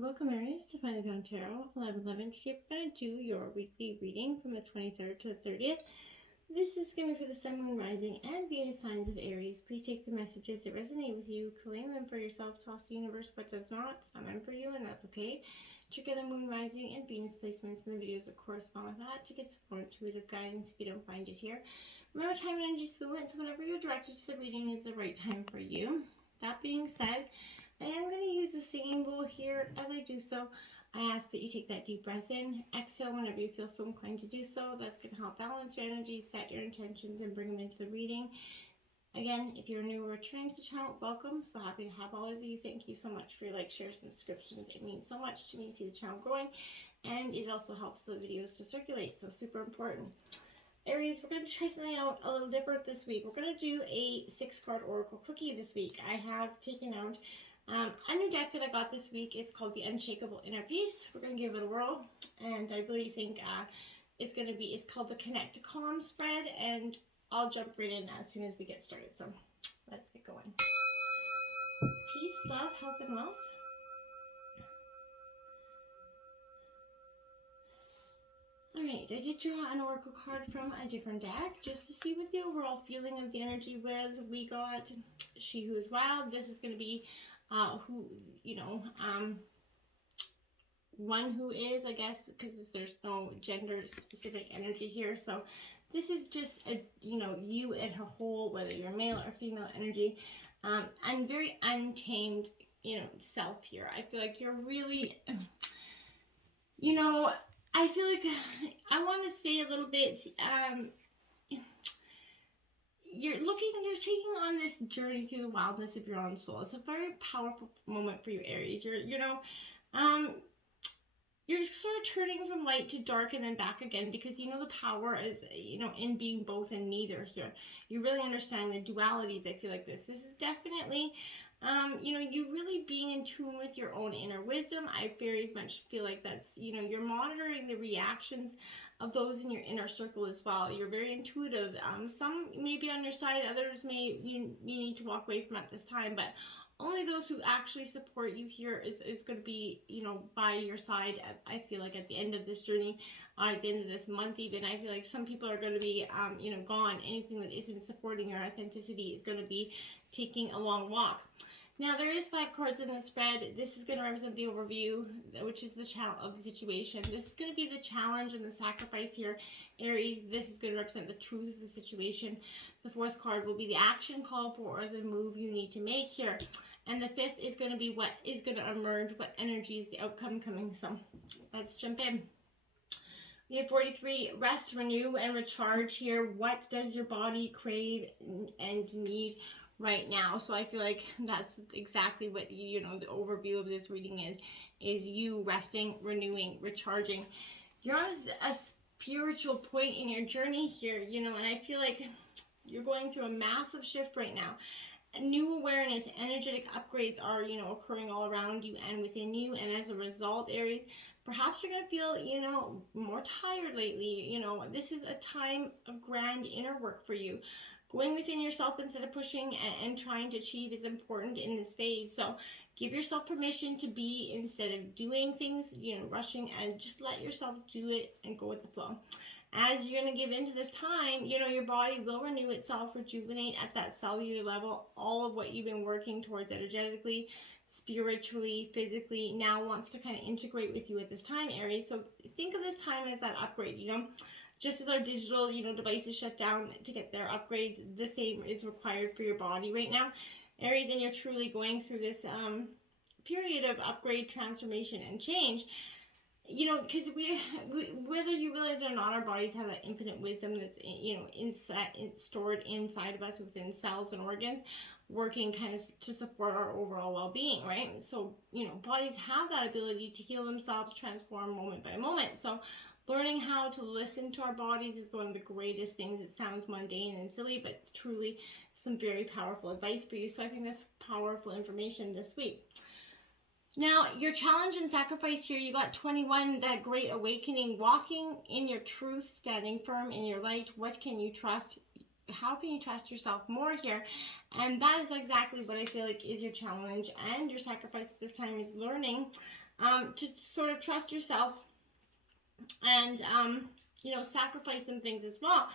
Welcome Aries to Finally Found Tarot 11/11. Today we're going to do your weekly reading from the 23rd to the 30th. This is going to be for the Sun, Moon, Rising, and Venus signs of Aries. Please take the messages that resonate with you, claim them for yourself, toss the universe what does not. It's not meant for you, and that's okay. Check out the Moon, Rising, and Venus placements in the videos that correspond with that to get some more intuitive guidance if you don't find it here. Remember, time and energy is fluid, so whenever you're directed to the reading is the right time for you. That being said, I am going to use the singing bowl here. As I do so, I ask that you take that deep breath in, exhale whenever you feel so inclined to do so. That's going to help balance your energy, set your intentions, and bring them into the reading. Again, if you're new or returning to the channel, welcome. So happy to have all of you. Thank you so much for your likes, shares, and subscriptions. It means so much to me to see the channel growing, and it also helps the videos to circulate, so super important. Aries, we're going to try something out a little different this week. We're going to do a 6-card oracle cookie this week. I have taken out a new deck that I got this week. It's called the Unshakable Inner Peace. We're going to give it a whirl, and I really think it's called the Connect to Calm spread, and I'll jump right in as soon as we get started. So let's get going. Peace, love, health, and wealth. Alright, I did draw an oracle card from a different deck just to see what the overall feeling of the energy was. We got She Who Is Wild. This is going to be one who is, I guess, because there's no gender specific energy here. So this is just you as a whole, whether you're male or female energy, and very untamed, self here. I feel like you're really, I feel like I want to say a little bit, you're taking on this journey through the wildness of your own soul. It's a very powerful moment for you, Aries. You're sort of turning from light to dark and then back again, because the power is, in being both and neither here. You really understand the dualities. I feel like this is definitely, you really being in tune with your own inner wisdom. I very much feel like that's, you're monitoring the reactions of those in your inner circle as well. You're very intuitive. Some may be on your side, others you need to walk away from at this time, but only those who actually support you here is going to be, by your side. I feel like at the end of this journey, at the end of this month even, I feel like some people are going to be, gone. Anything that isn't supporting your authenticity is going to be taking a long walk. Now, there is 5 cards in the spread. This is going to represent the overview, which is the challenge of the situation. This is going to be the challenge and the sacrifice here, Aries. This is going to represent the truth of the situation. The 4th card will be the action call for, or the move you need to make here. And the 5th is going to be what is going to emerge, what energy is the outcome coming. So let's jump in. We have 43, rest, renew, and recharge here. What does your body crave and need right now? So I feel like that's exactly what the overview of this reading is you resting, renewing, recharging. You're on a spiritual point in your journey here, and I feel like you're going through a massive shift right now. New awareness, energetic upgrades are, occurring all around you and within you. And as a result, Aries, perhaps you're going to feel, more tired lately. This is a time of grand inner work for you. Going within yourself instead of pushing and trying to achieve is important in this phase. So give yourself permission to be instead of doing things, rushing, and just let yourself do it and go with the flow. As you're going to give into this time, your body will renew itself, rejuvenate at that cellular level. All of what you've been working towards energetically, spiritually, physically, now wants to kind of integrate with you at this time, Aries. So think of this time as that upgrade, Just as our digital, devices shut down to get their upgrades, the same is required for your body right now, Aries, and you're truly going through this period of upgrade, transformation, and change. Because whether you realize it or not, our bodies have that infinite wisdom that's, stored inside of us within cells and organs, working kind of to support our overall well-being, right? So, bodies have that ability to heal themselves, transform moment by moment. So learning how to listen to our bodies is one of the greatest things. It sounds mundane and silly, but it's truly some very powerful advice for you. So I think that's powerful information this week. Now, your challenge and sacrifice here, you got 21, that great awakening, walking in your truth, standing firm in your light. What can you trust? how can you trust yourself more here? And that is exactly what I feel like is your challenge and your sacrifice at this time, is learning to sort of trust yourself and sacrifice some things as well.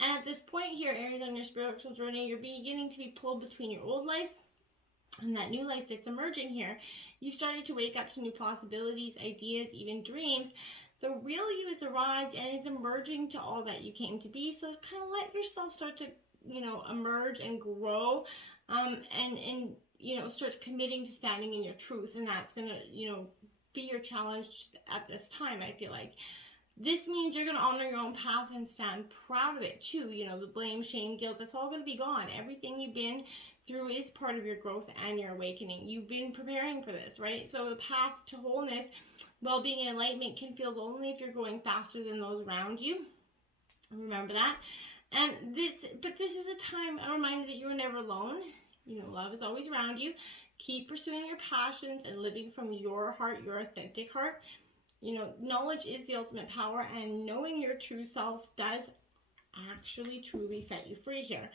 And at this point here, Aries, on your spiritual journey, you're beginning to be pulled between your old life and that new life that's emerging here. You started to wake up to new possibilities, ideas, even dreams. The real you has arrived and is emerging to all that you came to be. So kind of let yourself start to, emerge and grow, and start committing to standing in your truth. And that's going to, be your challenge at this time, I feel like. This means you're going to honor your own path and stand proud of it too. The blame, shame, guilt, that's all going to be gone. Everything you've been through is part of your growth and your awakening. You've been preparing for this, right? So the path to wholeness, well-being, and enlightenment can feel lonely if you're going faster than those around you. Remember that. And this is a reminder that you are never alone. Love is always around you. Keep pursuing your passions and living from your heart, your authentic heart. Knowledge is the ultimate power, and knowing your true self does actually truly set you free here.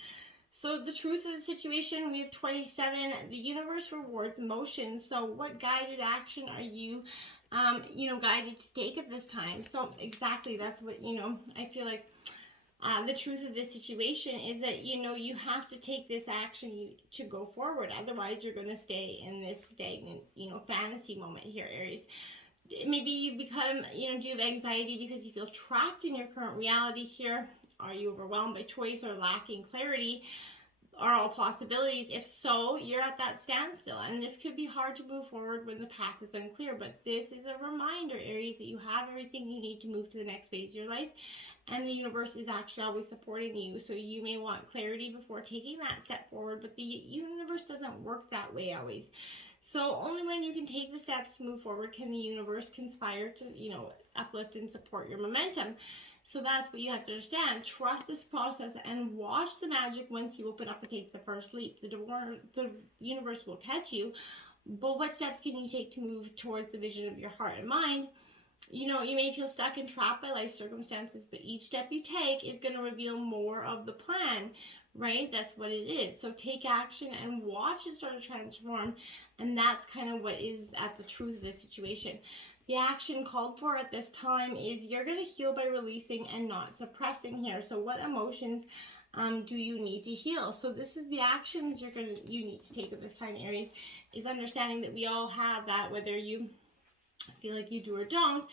So the truth of the situation, we have 27. The universe rewards emotions. So what guided action are you, guided to take at this time? So exactly, that's what, I feel like the truth of this situation is that, you have to take this action to go forward. Otherwise, you're going to stay in this stagnant, fantasy moment here, Aries. Maybe you become, do you have anxiety because you feel trapped in your current reality here? Are you overwhelmed by choice or lacking clarity? Are all possibilities? If so, you're at that standstill, and this could be hard to move forward when the path is unclear. But this is a reminder, Aries, that you have everything you need to move to the next phase of your life, and the universe is actually always supporting you. So you may want clarity before taking that step forward, but the universe doesn't work that way always. So only when you can take the steps to move forward can the universe conspire to, uplift and support your momentum. So that's what you have to understand. Trust this process and watch the magic once you open up and take the first leap. The universe will catch you. But what steps can you take to move towards the vision of your heart and mind? You may feel stuck and trapped by life circumstances, but each step you take is going to reveal more of the plan, right? That's what it is. So take action and watch it start to transform. And that's kind of what is at the truth of this situation. The action called for at this time is you're going to heal by releasing and not suppressing here. So what emotions do you need to heal? So this is the actions you need to take at this time, Aries, is understanding that we all have that, whether you feel like you do or don't.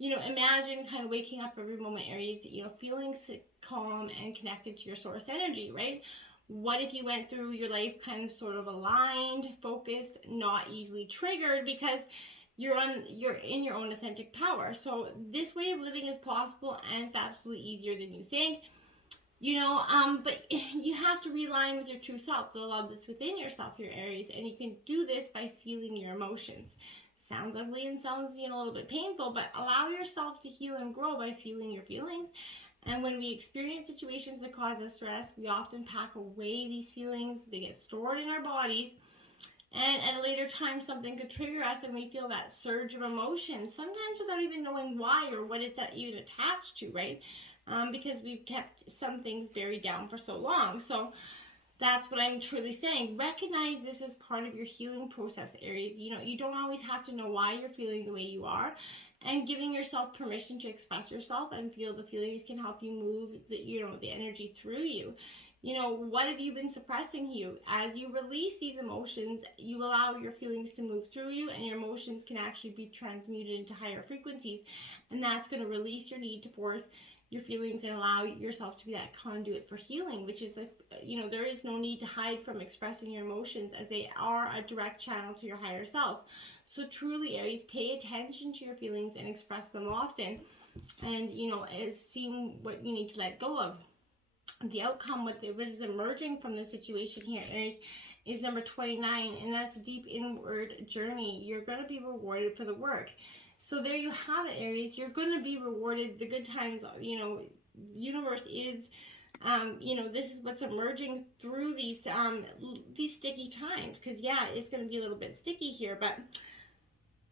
Imagine kind of waking up every moment, Aries, feeling calm and connected to your source energy, right? What if you went through your life kind of sort of aligned, focused, not easily triggered, because you're in your own authentic power. So this way of living is possible, and it's absolutely easier than you think. But you have to realign with your true self, the love that's within yourself here, Aries, and you can do this by feeling your emotions. Sounds ugly and sounds, a little bit painful, but allow yourself to heal and grow by feeling your feelings. And when we experience situations that cause us stress, we often pack away these feelings. They get stored in our bodies. And at a later time, something could trigger us and we feel that surge of emotion, sometimes without even knowing why or what it's even attached to, right? Because we've kept some things buried down for so long. So that's what I'm truly saying. Recognize this as part of your healing process, Aries. You don't always have to know why you're feeling the way you are. And giving yourself permission to express yourself and feel the feelings can help you move the energy through you. What have you been suppressing you? As you release these emotions, you allow your feelings to move through you, and your emotions can actually be transmuted into higher frequencies. And that's going to release your need to force your feelings and allow yourself to be that conduit for healing, which is there is no need to hide from expressing your emotions, as they are a direct channel to your higher self. So truly, Aries, pay attention to your feelings and express them often, and see what you need to let go of. The outcome, what is emerging from the situation here, Aries, is number 29, and that's a deep inward journey. You're going to be rewarded for the work. So there you have it, Aries. You're going to be rewarded. The good times, the universe is, this is what's emerging through these sticky times. Because, yeah, it's going to be a little bit sticky here, but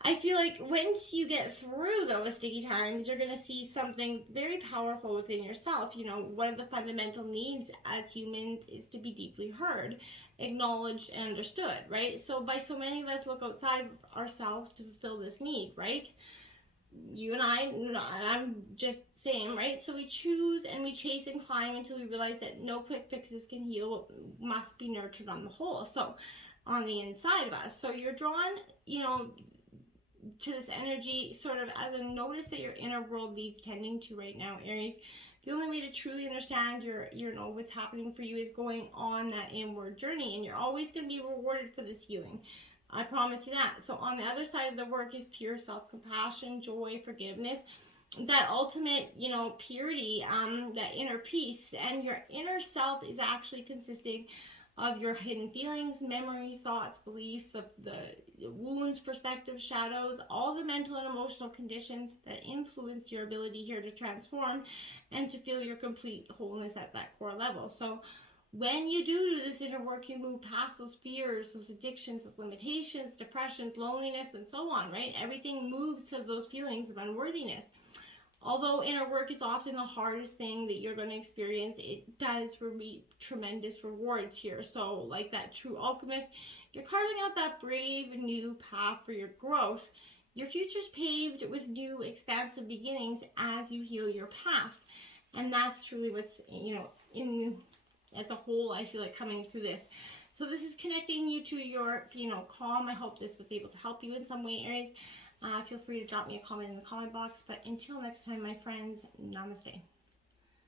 I feel like once you get through those sticky times, you're going to see something very powerful within yourself. You know, one of the fundamental needs as humans is to be deeply heard, acknowledged, and understood, right? So, by so many of us look outside of ourselves to fulfill this need, right? You and I'm just saying, right? So we choose and we chase and climb until we realize that no quick fixes can heal what must be nurtured on the whole. So, on the inside of us. So, you're drawn, you know, to this energy sort of as a notice that your inner world needs tending to right now, Aries. The only way to truly understand your you know what's happening for you is going on that inward journey, and you're always going to be rewarded for this healing. I promise you that. So on the other side of the work is pure self-compassion, joy, forgiveness, that ultimate, you know, purity, that inner peace. And your inner self is actually consisting of your hidden feelings, memories, thoughts, beliefs, the wounds, perspectives, shadows, all the mental and emotional conditions that influence your ability here to transform and to feel your complete wholeness at that core level. So when you do this inner work, you move past those fears, those addictions, those limitations, depressions, loneliness, and so on, right? Everything moves to those feelings of unworthiness. Although inner work is often the hardest thing that you're going to experience, it does reap tremendous rewards here. So, like that true alchemist, you're carving out that brave new path for your growth. Your future's paved with new, expansive beginnings as you heal your past. And that's truly what's, you know, in as a whole, I feel like coming through this. So this is connecting you to your, you know, calm. I hope this was able to help you in some way, Aries. Feel free to drop me a comment in the comment box. But until next time, my friends, namaste.